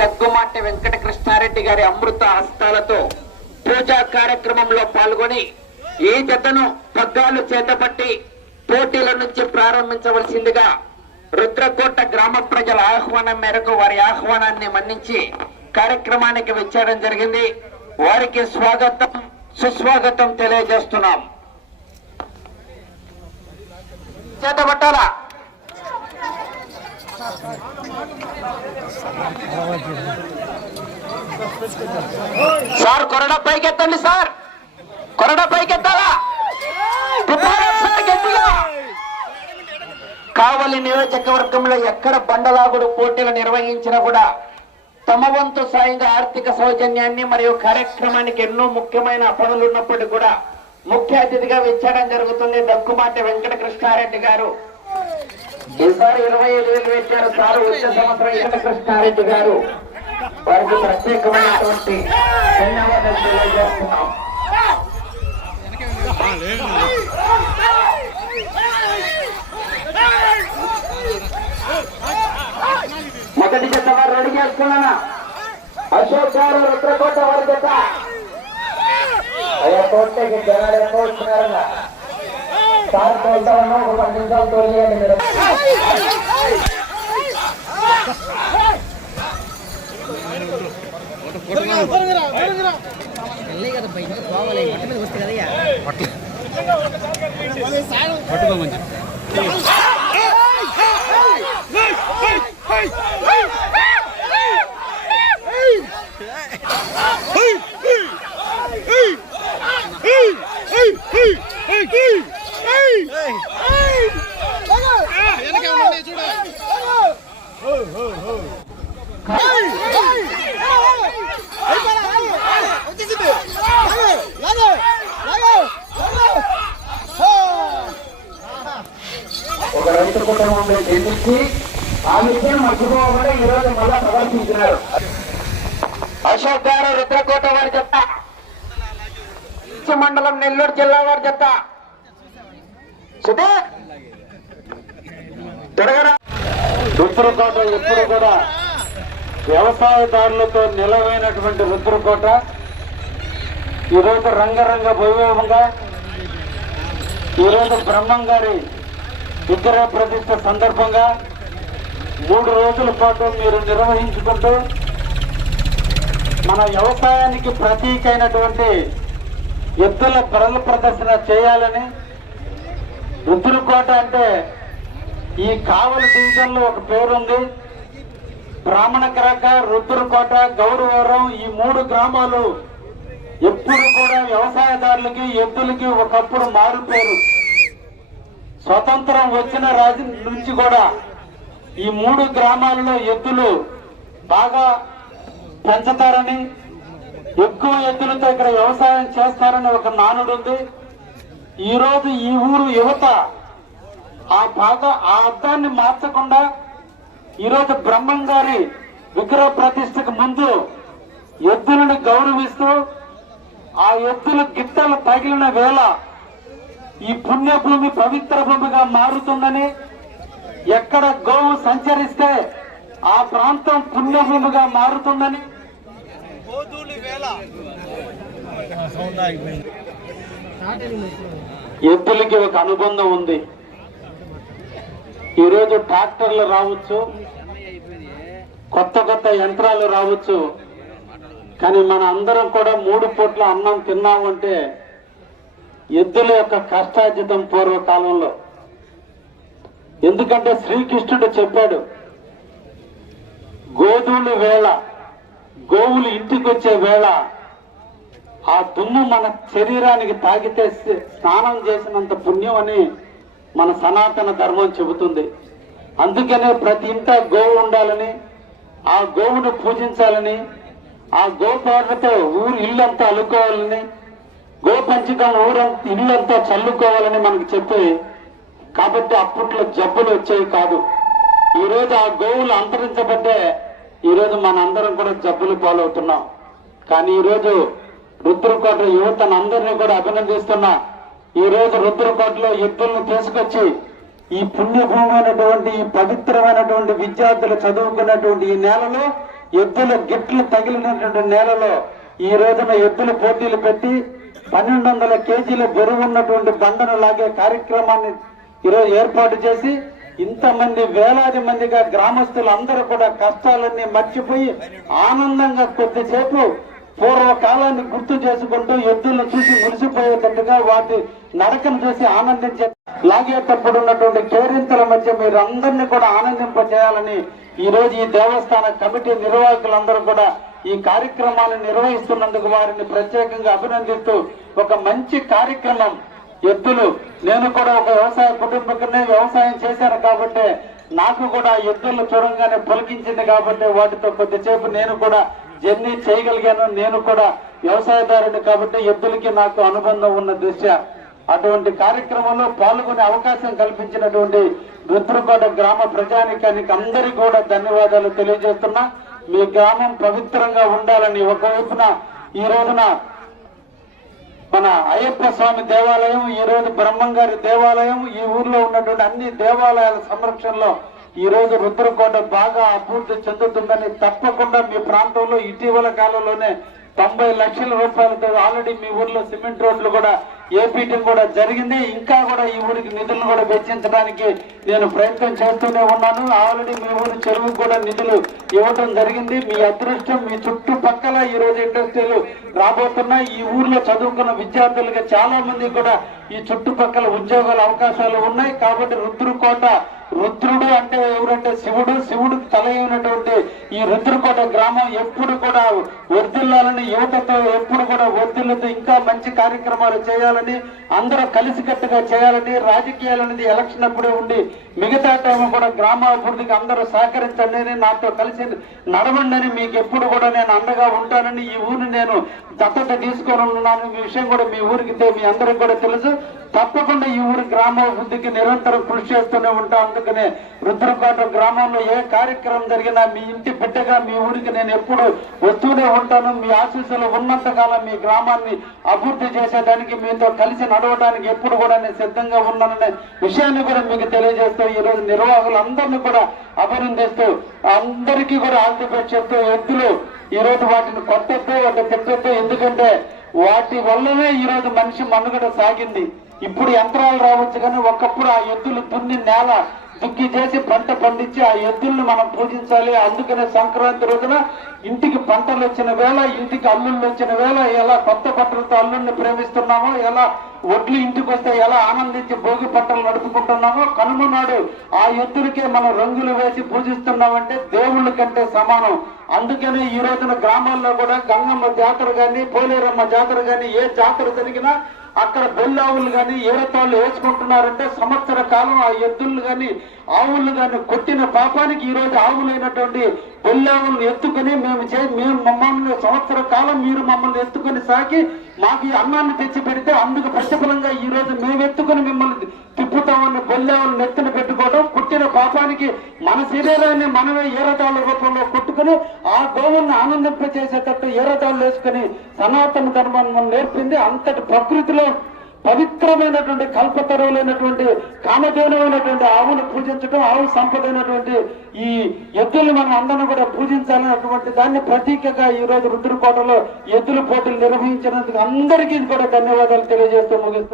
దగ్గుమాటి వెంకట కృష్ణారెడ్డి గారి అమృత హస్తాలతో పూజా కార్యక్రమంలో పాల్గొని ఈ జతను పగ్గాలు చేతపట్టి పోటీల నుంచి ప్రారంభించవలసిందిగా రుద్రకోట గ్రామ ప్రజల ఆహ్వానం మేరకు వారి ఆహ్వానాన్ని మన్నించి కార్యక్రమానికి వచ్చేయడం జరిగింది. వారికి స్వాగతం సుస్వాగతం తెలియజేస్తున్నాం. చేతపట్టాలా సార్, కొరడా పైకెత్తండి సార్, కొరడా పైకెత్తాలా? కావలి నియోజకవర్గంలో ఎక్కడ బండలాగుడు పోటీలు నిర్వహించినా కూడా తమ వంతు సాయంగా ఆర్థిక సౌజన్యాన్ని మరియు కార్యక్రమానికి ఎన్నో ముఖ్యమైన పనులు ఉన్నప్పటికీ కూడా ముఖ్య అతిథిగా విచ్చేయడం జరుగుతుంది. దగ్గుమాటి వెంకట కృష్ణారెడ్డి గారు ఈసారి 25,000 పెట్టారు సార్. వచ్చే సంవత్సరం వెంకట కృష్ణారెడ్డి గారు వారికి ప్రత్యేకమైనటువంటి ధన్యవాదాలు తెలియజేస్తున్నాం. మొదటి జత వారు రెడీ చేసుకున్నానా? అశోక్ గారు రుద్రకోట వారి జత. అయ్యా కోటకి జనాలు ఎక్కువ వచ్చినారన్నా సార్ తోలుతామన్నా ఒక 10 నిమిషాలు తోలియండి మీరు. పట్టుకోమని ఒక రైతు కుటుంబం ఎన్నించి ఆ విషయం మర్చిపోకుండా ఈ రోజు మళ్ళా ప్రదర్శించినారు. అశోక్ గారు రుద్రకోట వారి జత, మండలం నెల్లూరు జిల్లా వారి జత. రుద్రకోట ఎప్పుడు కూడా వ్యవసాయదారులతో నిలవైనటువంటి రుద్రకోట ఈరోజు రంగరంగ వైభవంగా ఈరోజు బ్రహ్మం గారి విగ్రహ ప్రతిష్ఠ సందర్భంగా 3 రోజుల పాటు మీరు నిర్వహించుకుంటూ మన వ్యవసాయానికి ప్రతీకైనటువంటి ఎద్దుల బల ప్రదర్శన చేయాలని. రుద్రకోట అంటే ఈ కావలి డివిజన్ లో ఒక పేరుంది. బ్రాహ్మణకరక, రుద్రకోట, గౌరవరం ఈ 3 గ్రామాలు ఎప్పుడు కూడా వ్యవసాయదారులకి ఎద్దులకి ఒకప్పుడు మారుపేరు. స్వతంత్రం వచ్చిన రాజు నుంచి కూడా ఈ 3 గ్రామాలలో ఎద్దులు బాగా పెంచుతారని, ఎక్కువ ఎద్దులతో ఇక్కడ వ్యవసాయం చేస్తారని ఒక నానుడు ఉంది. ఈరోజు ఈ ఊరు యువత ఆ అర్థాన్ని మార్చకుండా ఈరోజు బ్రహ్మం గారి విగ్రహ ప్రతిష్టకు ముందు ఎద్దులను గౌరవిస్తూ ఆ ఎద్దుల గిట్టలు తగిలిన వేళ ఈ పుణ్యభూమి పవిత్ర భూమిగా మారుతుందని, ఎక్కడ గోవు సంచరిస్తే ఆ ప్రాంతం పుణ్యభూమిగా మారుతుందని ఎద్దులకి ఒక అనుబంధం ఉంది. ఈరోజు ట్రాక్టర్లు రావచ్చు, కొత్త కొత్త యంత్రాలు రావచ్చు, కానీ మన అందరం కూడా 3 పూట్ల అన్నం తిన్నామంటే ఎద్దుల యొక్క కష్టార్జితం పూర్వకాలంలో. ఎందుకంటే శ్రీకృష్ణుడు చెప్పాడు, గోధుల వేళ గోవులు ఇంటికి వచ్చే వేళ ఆ దుమ్ము మన శరీరానికి తాగితే స్నానం చేసినంత పుణ్యం అని మన సనాతన ధర్మం చెబుతుంది. అందుకనే ప్రతి ఇంట గోవు ఉండాలని, ఆ గోవును పూజించాలని, ఆ గోపాలతో ఇల్లంతా అల్లుకోవాలని, గోపంచకం ఇల్లంతా చల్లుకోవాలని మనకు చెప్పి, కాబట్టి అప్పట్లో జబ్బులు వచ్చేవి కాదు. ఈరోజు ఆ గోవులు అంతరించబట్టే ఈరోజు మనందరం కూడా జబ్బులు పాలవుతున్నాం. కానీ ఈరోజు రుద్రకోట యువతను అందరినీ కూడా అభినందిస్తున్నా. ఈ రోజు రుద్రకోటలో ఎద్దులను తీసుకొచ్చి ఈ పుణ్యభూమైనటువంటి ఈ పవిత్రమైనటువంటి విద్యార్థులు చదువుకున్నటువంటి ఈ నేలలో ఎద్దుల గిట్లు తగిలినటువంటి నేలలో ఈ రోజున ఎద్దుల పోటీలు పెట్టి 1200 కేజీల బరువు ఉన్నటువంటి బండను లాగే కార్యక్రమాన్ని ఈరోజు ఏర్పాటు చేసి ఇంతమంది వేలాది మందిగా గ్రామస్తులు అందరూ కూడా కష్టాలన్నీ మర్చిపోయి ఆనందంగా కొద్దిసేపు పూర్వకాలాన్ని గుర్తు చేసుకుంటూ ఎద్దులను చూసి మురిసిపోయేటట్టుగా వాటి నడకను చూసి ఆనందించే లాగేటప్పుడు ఉన్నటువంటి కేరింతల మధ్య మీరు అందరినీ కూడా ఆనందింపజేయాలని ఈ రోజు ఈ దేవస్థాన కమిటీ నిర్వాహకులందరూ కూడా ఈ కార్యక్రమాన్ని నిర్వహిస్తున్నందుకు వారిని ప్రత్యేకంగా అభినందిస్తూ ఒక మంచి కార్యక్రమం. ఎద్దులు నేను కూడా ఒక వ్యవసాయ కుటుంబకనే వ్యవసాయం చేశాను కాబట్టి నాకు కూడా ఎద్దులు చూడంగానే పొలికించింది కాబట్టి వాటితో కొద్దిసేపు నేను కూడా జర్నీ చేయగలిగాను. నేను కూడా వ్యవసాయదారుని కాబట్టి ఎద్దులకి నాకు అనుబంధం ఉన్న దృష్ట్యా అటువంటి కార్యక్రమంలో పాల్గొనే అవకాశం కల్పించినటువంటి రుద్రకోట గ్రామ ప్రజానికానికి అందరికీ కూడా ధన్యవాదాలు తెలియజేస్తున్నా. మీ గ్రామం పవిత్రంగా ఉండాలని ఒకవైపున ఈ రోజున మన అయ్యప్ప స్వామి దేవాలయం, ఈ రోజు బ్రహ్మంగారి దేవాలయం, ఈ ఊర్లో ఉన్నటువంటి అన్ని దేవాలయాల సంరక్షణలో ఈ రోజు రుద్రకోట బాగా అభివృద్ధి చెందుతుందని తప్పకుండా మీ ప్రాంతంలో ఇటీవల కాలంలోనే 90 లక్షల రూపాయలతో ఆల్రెడీ మీ ఊర్లో సిమెంట్ రోడ్లు కూడా ఏపీయటం కూడా జరిగింది. ఇంకా కూడా ఈ ఊరికి నిధులు కూడా వెచ్చించడానికి నేను ప్రయత్నం చేస్తూనే ఉన్నాను. ఆల్రెడీ మీ ఊరి చెరువుకు కూడా నిధులు ఇవ్వటం జరిగింది. మీ అదృష్టం మీ చుట్టుపక్కల ఈ రోజు ఇండస్ట్రీలు రాబోతున్నాయి. ఈ ఊర్లో చదువుకున్న విద్యార్థులుగా చాలా మంది కూడా ఈ చుట్టుపక్కల ఉద్యోగాల అవకాశాలు ఉన్నాయి. కాబట్టి రుద్రకోట, రుద్రుడు అంటే ఎవరంటే శివుడు, శివుడికి తలైనటువంటి ఈ రుద్రకోట గ్రామం ఎప్పుడు కూడా వర్ధిల్లాలని, యువతతో ఎప్పుడు కూడా వర్ధిల్లుతూ ఇంకా మంచి కార్యక్రమాలు చేయాలని, అందరూ కలిసికట్టుగా చేయాలని, రాజకీయాలనేది ఎలక్షన్ అప్పుడే ఉండి మిగతా టైం కూడా గ్రామాభివృద్ధికి అందరూ సహకరించండి, నాతో కలిసి నడవండి అని మీకు ఎప్పుడు కూడా నేను అండగా ఉంటానని ఈ ఊరిని నేను దత్తత తీసుకొని ఉన్నాను. మీ విషయం కూడా మీ ఊరికి మీ అందరికి కూడా తెలుసు. తప్పకుండా ఈ ఊరి గ్రామాభివృద్ధికి నిరంతరం కృషి చేస్తూనే ఉంటాం. అందుకనే రుద్రకోట గ్రామంలో ఏ కార్యక్రమం జరిగినా మీ ఇంటి బిడ్డగా మీ ఊరికి నేను ఎప్పుడు వస్తూనే ఉంటాను. మీ ఆశీస్సులు ఉన్నంత కాలం మీ గ్రామాన్ని అభివృద్ధి చేసేదానికి, మీతో కలిసి నడవడానికి ఎప్పుడు కూడా నేను సిద్ధంగా ఉన్నాననే విషయాన్ని కూడా మీకు తెలియజేస్తూ ఈ రోజు నిర్వాహకులందరినీ కూడా అభినందిస్తూ అందరికీ కూడా ఆల్ ది బెస్ట్ చెప్తూ ఎద్దులు ఈ రోజు వాటిని కొట్టద్దు, వాటిని తిట్టద్దు. ఎందుకంటే వాటి వల్లనే ఈ రోజు మనిషి మనుగడ సాగింది. ఇప్పుడు యంత్రాలు రావచ్చు కానీ ఒకప్పుడు ఆ ఎద్దులు దున్ని నేల దుక్కి చేసి పంట పండించి ఆ ఎద్దుల్ని మనం పూజించాలి. అందుకనే సంక్రాంతి రోజున ఇంటికి పంటలు వచ్చిన వేళ, ఇంటికి అల్లుళ్ళు వచ్చిన వేళ ఎలా కొత్త బట్టలతో అల్లుల్ని ప్రేమిస్తున్నామో, ఎలా ఒడ్లు ఇంటికి వస్తే ఎలా ఆనందించి భోగి పంటలు నడుపుకుంటున్నామో, కనుమ నాడు ఆ ఎద్దులకే మనం రంగులు వేసి పూజిస్తున్నామంటే దేవుళ్ళ కంటే సమానం. అందుకనే ఈ రోజున గ్రామాల్లో కూడా గంగమ్మ జాతర గాని, పోలేరమ్మ జాతర గాని, ఏ జాతర జరిగినా అక్కడ బెల్లావులు కానీ ఏరతాళ్ళు వేసుకుంటున్నారంటే సంవత్సర కాలం ఆ ఎద్దులు కానీ ఆవులు కానీ కొట్టిన పాపానికి ఈ రోజు ఆవులైనటువంటి బెల్లావులను ఎత్తుకుని మేము మమ్మల్ని సంవత్సర కాలం మీరు మమ్మల్ని ఎత్తుకుని సాకి మాకు ఈ అన్నాన్ని తెచ్చి పెడితే అందుకు ప్రతిఫలంగా ఈ రోజు మేము ఎత్తుకుని మిమ్మల్ని తిప్పుతామని బెల్లావులను ఎత్తున పెట్టుకోవడం, కొట్టిన పాపానికి మన శరీరాన్ని మనమే ఏరతాళ్ళ రూపంలో కొట్టుకుని ఆ గోవుల్ని ఆనందింపచేసేటట్టు ఏరతాళ్ళు వేసుకుని సనాతన ధర్మాన్ని నేర్పింది. అంతటి ప్రకృతిలో పవిత్రమైనటువంటి కల్పతరువులైనటువంటి కామధేనువైనటువంటి ఆవును పూజించడం, ఆవు సంపదైనటువంటి ఈ ఎద్దుల్ని మనం అందరినీ కూడా పూజించాలన్నటువంటి దాన్ని ప్రతీకగా ఈ రోజు రుద్రకోటలో ఎద్దుల పోటీలు నిర్వహించినందుకు అందరికీ కూడా ధన్యవాదాలు తెలియజేస్తూ ముగిస్తూ